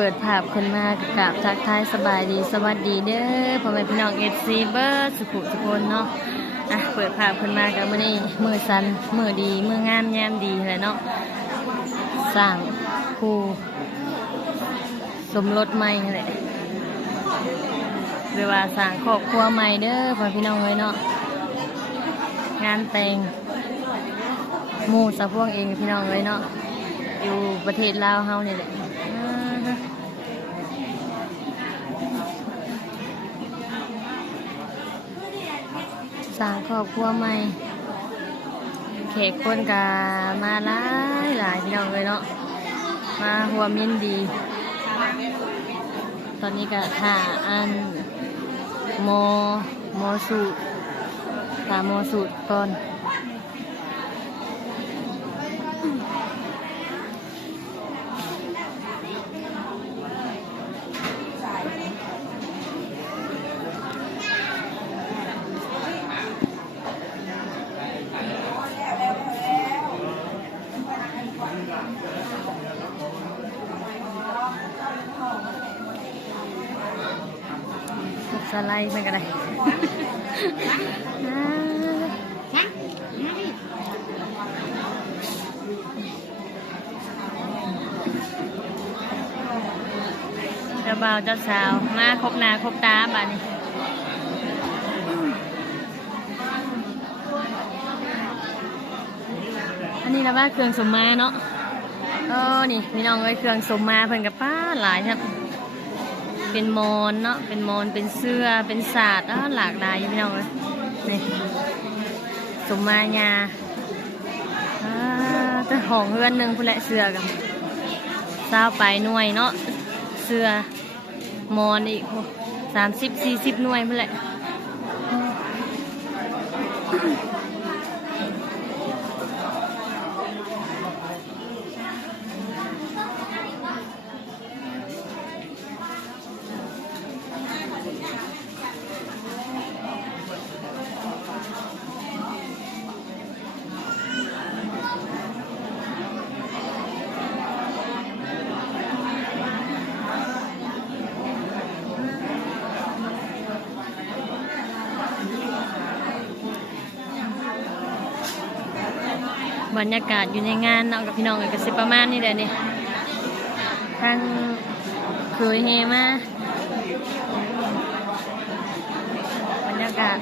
เปิดภาพขึ้นมากราบทักทายสบายดีสวัสดีเด้อพ่อแม่พี่น้องFCเบิร์ดสุขุทุกคนเนาะเปิดภาพขึ้นมากันมื้อนี้มือสันมือดีมืองามแย้มดีเลยเนาะสร้างคู่สมรสใหม่เลยเวลาสร้างครอบครัวใหม่เด้อพ่อพี่น้องเลยเนาะงานแต่งหมู่สะพวงเองพี่น้องเลยเนาะอยู่ประเทศลาวเฮานี่แหละสร้างครอบครัวใหม่แขกคนกามาหลายพี่น้องเลยเนาะมาหัวมินดีตอนนี้ก็ถ่าอันมอสูตรถ่ามอสูตรก่อนสไลด์มันก็ได้เจ้าบ่าวเจ้าสาวมาครบหน้าครบตาบ้านี้อันนี้นะว่าเครื่องสมมาเนาะนี่พี่น้องไว้เครื่องสมมาเพิ่นกับป้าหลายครับเป็นมอนเนาะเป็นมอนเป็นเสื้อเป็นศาสตร์หลากหลายพี่น้องเลยนี่สมมาญาจะห่องเฮือนหนึ่งพุ่นแหละเสื้อกันเศร้าไปหน่วยเนาะเสื้อมอนอีก30-40 หน่วยพุ่นแหละบรรยากาศอยู่ในงานเนาะกับพี่น้องก็สิประมาณนี้แหละนี่ทางเคยเฮมาบรรยากาศ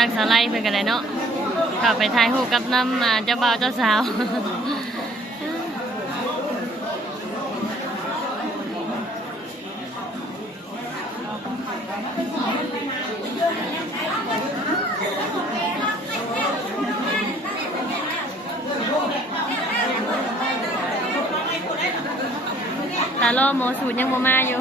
ทางสไลด์เพื่อนกันเลยเนาะเข้าไปถ่ายรูปกับน้ำเจ้าบ่าวเจ้าสาวตาล่อโมสูตรยังโมมาอยู่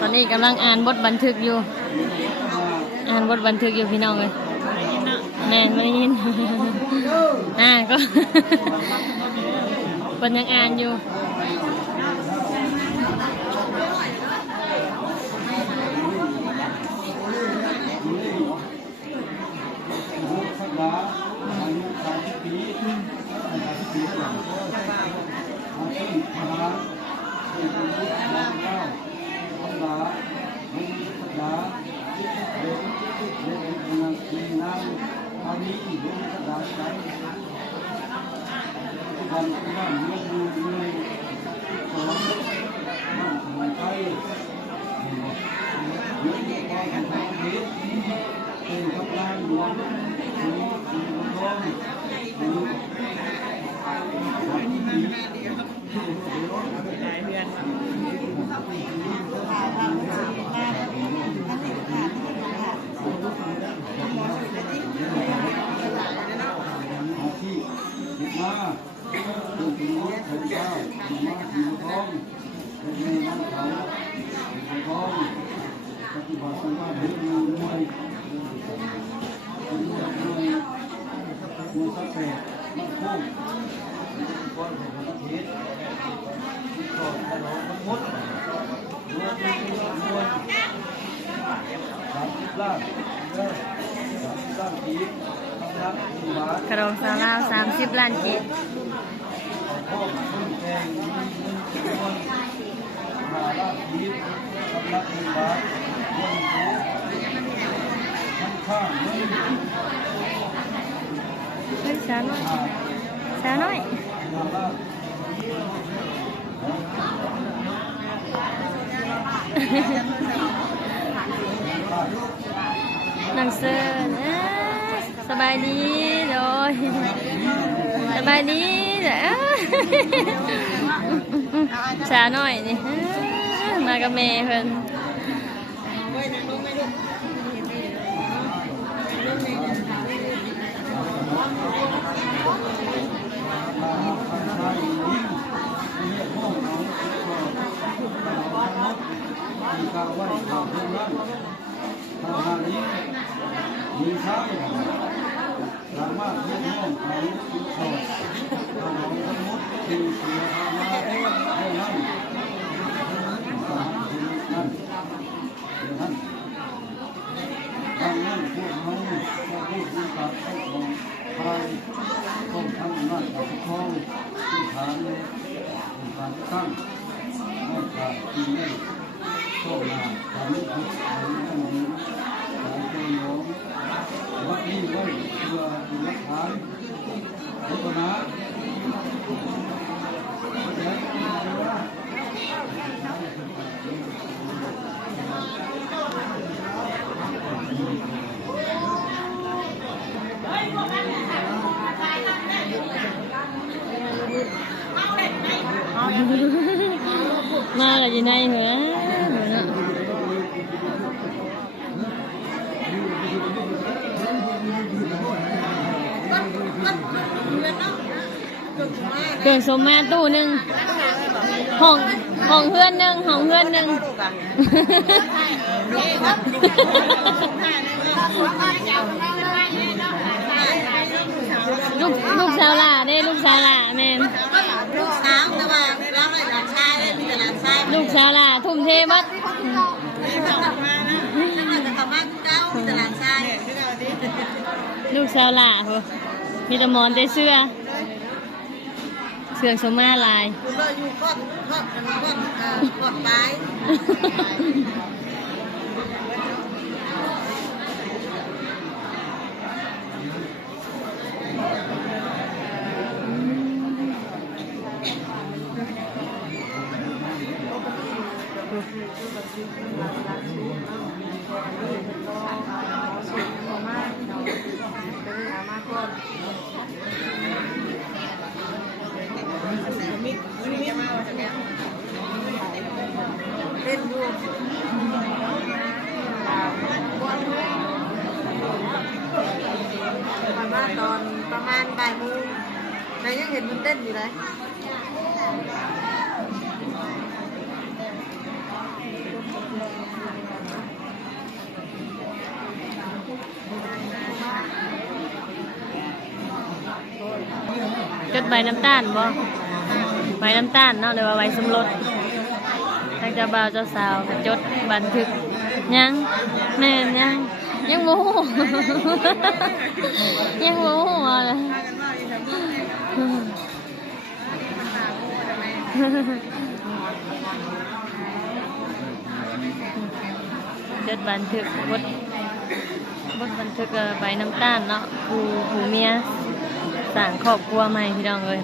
ตอนนี้กำลังอ่านบทบันทึกอยู่พี่น้องเลยแม่ไม่ยินก็คนยังอ่านอยู่ กระดองสาวลาว30 ล้านกีบเฮ้ยสาวน้อยสาวน้อยนังเซิร์สบายดีเลยสบายดีเด้อสาวน้อยนี่มากับแม่เพิ่นมีช้างสามารถเลี้ยงน้องเขาติดต่อทางของทั้งหมดที่เสียมาให้นั่นนั่นทางนั้นพวกเขาก็พูดกับเจ้าของทางต้องทำงานกับเขาที่ฐานเลยการตั้งนอกจากที่นี่ก็มาทำให้ทุกคนนั้นมีการเจริญวัดนี้ไว้เพื่อเป็นหลักฐานพัฒนามาแล้วอยู่ในเหรอเกิดสมมาตู้หนึ่งห้องเพื่อนหนึ่งห้องเพื่อนหนึ่งลูกสาวล่ะได้ลูกสาวล่ะแม่ลูกสาวแต่ว่าเราไม่หลานชายมีแต่หลานชายลูกสาวล่ะทุ่มเทบัดลูกสาวล่ะมีแต่หมอนแต่เสื้อสมมาลายคุณเราอยู่ก้อนปลายเล่นดูมาตอนประมาณบ่ายโมงแต่ยังเห็นมันเต้นอยู่เลยจดใบน้ำตาลบ่ใบน้ำตาลเนาะเลยว่าใบสมรสทั้งเจ้าบ่าวเจ้าสาวกับจดบันทึกยังแม่นยังโมโหยังโมโหเลยจดบันทึกบทบันทึกใบน้ำตาลเนาะผู้เมียสั่งครอบครัวใหม่พี่น้องเลย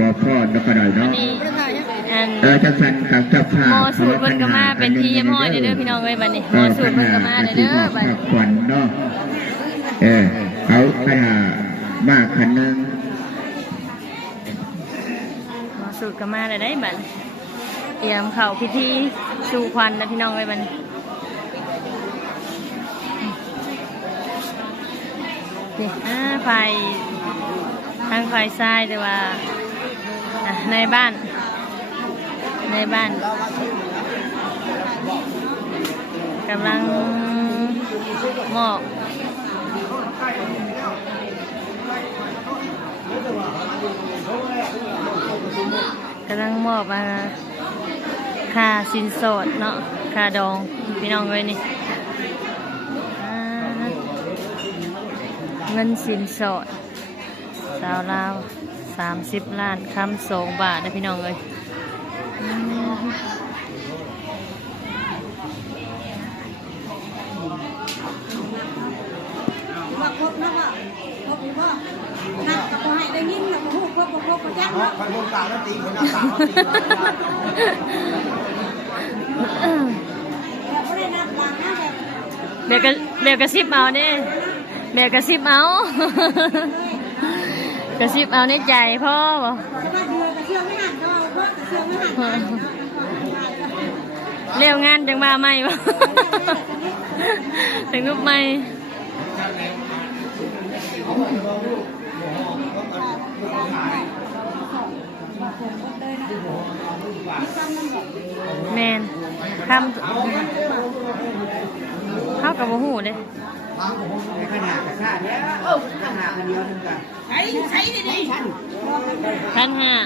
บ่พ่อแล้วก็ได้ อั เนาะ นนี้อัน จังสันกับเจ้าภาพ หมอสูตรเพิ่นก็มาเป็นพี่ยมห้อยเด้อพี่น้องเอ้ยบัดนี้หมอสูตรเพิ่นก็มาเด้อบัดนี้ ขวัญเนาะเขาปัญหามากขันนึง หมอสูตรก็มาได้บัดนี้เตรียมเข้าพิธีสู่ขวัญนะพี่น้องเอ้ยบัดนี้นี่ไฟทางไฟซ้ายแต่ว่าในบ้านกำลังมอบค่าสินสอดเนาะค่าดองพี่น้องเลยนี่เงินสินสอดสาวลาว30 ล้านคำ2 บาทนะพี่น้องเลยว่าครบนะว่าครบหรือว่านักกับให้ได้ยินแล้วก็พูดครบก็จักเนาะคนลูกสาวแล้วตีคนน้าสาวแล้วก็ได้นับหลังนะแบบกระซิบเอาเนี่ยแบบกระซิบเอา กระซิบเอาในใจพ่อบอก แต่ว่าเดือนกระเชื่อไม่หันก็เพราะกระเชื่อไม่หัน เร็วงานจังมาใหม่บ่ ถึงรูปใหม่แมนคำเข้ากับโมหูเลยท่านห้า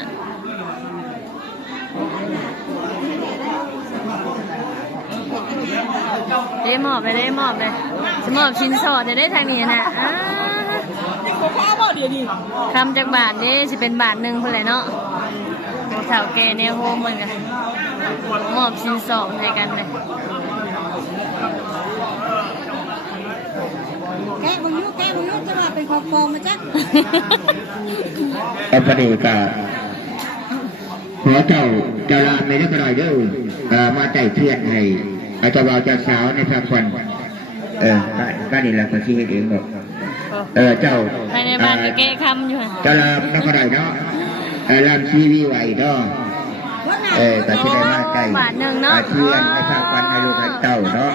ได้หมอบเลยจะหมอบชิ้นสอดจะได้ทางนี้นะคำจากบาทนี่จะเป็นบาทหนึ่งเพื่อไรเนาะสาวแกเนโฮมเหมือนกันหมอบชิ้นสอดให้กันเลย แกบุญยุจะว่าเป็นของปลอมมาจัก พอดีกับหัวเจ้าลาไม่ได้ก็ได้เด้อมาใจเทียนให้อาจจะว่าจะสาวในสักวันก็นี่แหละคนที่เองบอกเจ้าภายในบ้านก็แก้คำอยู่จะลามนักก็ได้เนาะลามชีวิไหวเนาะแต่ที่ได้มาใจบาทหนึ่งเนาะเทียนในสักวันให้ลูกให้เต้าเนาะ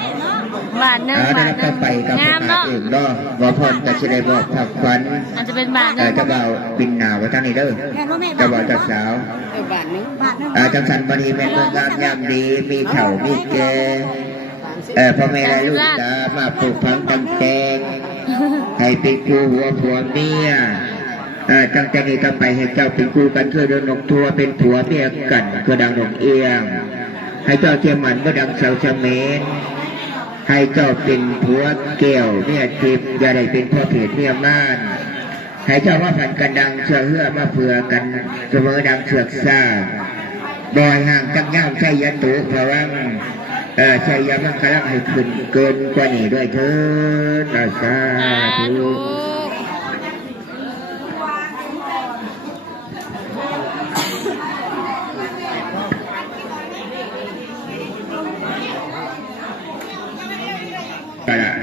บาทหนึ่งก็ไปกับพระเอกเนาะว่าพรจะชิได้บอกสักวันอาจจะเป็นบาทหนึ่งจะเบาปินหนาวไว้ทั้งนี้เด้อจะบอกจะสาวจังสันวันนี้แม่เมืองงามยามดีมีเข่ามีแก่พ่อแม่และลูกตามาปลูกพังตังแตงให้เป็นครูหัวผัวเมียจังแต่นี้ก็ไปให้เจ้าเป็นครูกันเพื่อเดินนกทัวเป็นผัวเมียกันก็ดังนกเอียงให้เจ้าเทียมมันก็ดังเสาเสมนให้เจ้าเป็นผัวแก้วเมียทิพย์อย่าได้เป็นพ่อเพศเมียม่านให้เจ้าว่าผันกันดังเชื่อเฮือมาเผื่อกันเสมอดังเสือกซ่าบ่อยห่างจักย่ามใช่ยันตุพวังใช่ยามังคลังให้ขึ้นเกินกว่านี้ด้วยเถิดสาธุ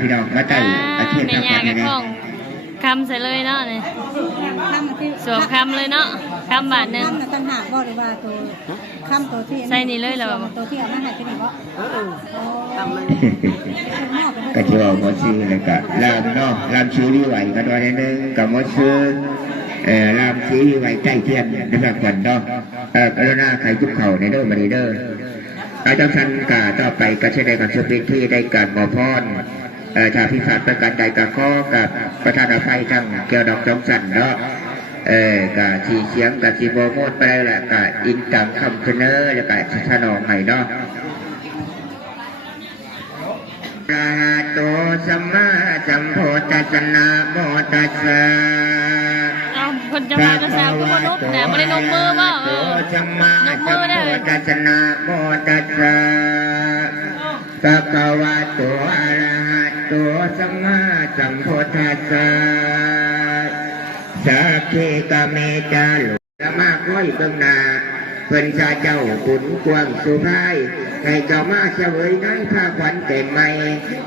พี่น้องมาใจอาชีพทำงาน คำใส่เลยเนาะนี่สวมคำเลยเนาะคำบาทหนึ่ง คำต่างหากบ่หรือว่าตัวคำตัวที่ ใส่นี่เลยเหรอตัวที่เอามาให้กันนี่บ่ก็จะบอกหมดซื้อเลยก็ลามเนาะลามชี้วิไหวกันวันนึงกับหมดซื้อลามชี้วิไหวใกล้เทียนนะครับก่อนเนาะกรุณาใครยุบเข่าในเด้อมาดีเด้ออาจารย์ท่านกาต่อไปก็จะได้กับสุพิธีได้การหมอพรถ้าพิพาทประการใดกับข้อกับประธานอภัยทั้งเกี่ยวดอกจอมสันเนาะกับชีเสียงกับชีโบโมดไปแหละกับอินตังคำคืนเนอร์แล้วกับชนองใหม่เนาะอะระหะโตสัมมาสัมพุทธัสสะนะโมตัสสะคนจะมาจะแซวก็มานุบเนี่ยไม่ได้นมมือว่าสัมมาสัมพุทธัสสะนะโมตัสสะภะคะวะโตอะระหะโตสัมมาสัมพุทธัสสะสัพเพกะเมจา ละมากค่อยเบิ่งหน้าเพิ่นชาเจ้าขุนกวางสุภายให้เจ้ามาเฉวยน้อยผ้าขวัญเต็มไม่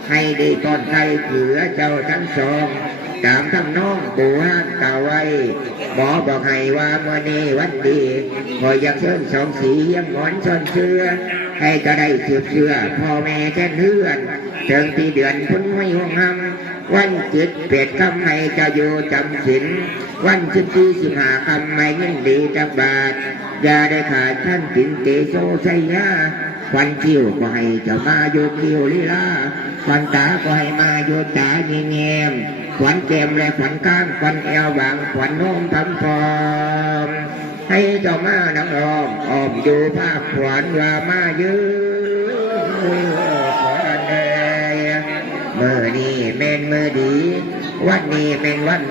ให้ได้ต้อนไทยเผื่อเจ้าทั้งสองตามทั้งน้องปู่ห้านกล่าวไว้หมอบอกให้ว่าเมื่อนี้วันดีขออยากเชิญสองสียังหงอนชนเชื่อให้ก็ได้สืบเชื่อพ่อแม่แค่เพื่อนเชิงปีเดือนพุ่นไม่ห่วงหำวันจิตเป็ดคำให้จะอยู่จำศีลวัน14-15คำไม่ยิ่งดีจักบาทอย่าได้ขาดท่านกินเตโซไซยาควันคิ้วก็ให้เจ้ามาโยคิ้วลีลาควันตาก็ให้มาโยตาเงียบขวัญแก้มและขวัญข้างขวัญเอวบางขวัญโน้มทำฟอมให้เจ้ามานังอ้อมอ้อมอยู่ภาคขวัญว่ามายืนขอเดยเมื่อนี้เม่นเมื่อดีวันนี้เป็นวัน